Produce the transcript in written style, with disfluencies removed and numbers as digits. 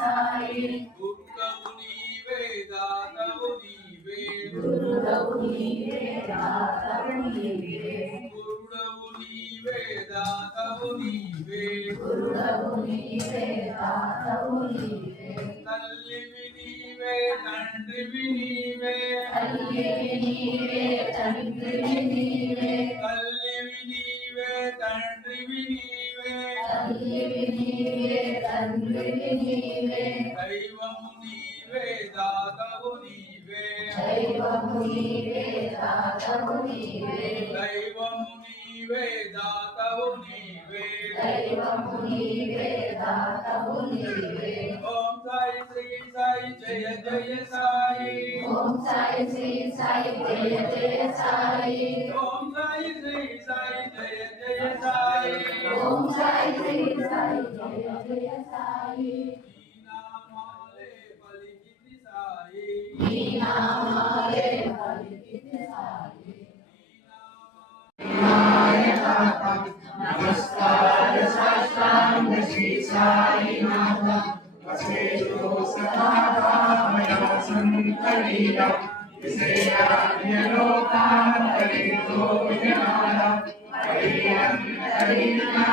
సాయి గురుడవు నీవే దాతవు నీవే గురుడవు నీవే దాతవు నీవే గురుడవు నీవే దాతవు నీవే గురుడవు నీవే దాతవు నీవే తల్లివి నీవే తండ్రివి నీవే తల్లివి నీవే తండ్రివి నీవే తల్లివి నీవే తండ్రివి నీవే తల్లివి నీవే తండ్రివి నీవే దైవము నీవే దాతవు నీవే దైవము నీవే దాతవు నీవే దైవము నీవే దాతవు నీవే దైవము నీవే దాతవు నీవే ఓం సాయి శ్రీ సాయి జయ జయ సాయి ఓం సాయి శ్రీ సాయి జయ జయ సాయి ఓం సాయి శ్రీ సాయి జయ జయ సాయి ఓం సాయి శ్రీ సాయి జయ జయ సాయి నీ నామాలే పలికితి సాయి नमस्कार साष्टांग श्री साई नाथ वसेतो सदा मया संकलिता विषयान्यलोकान्तरितो विज्ञान परियन्त्रिता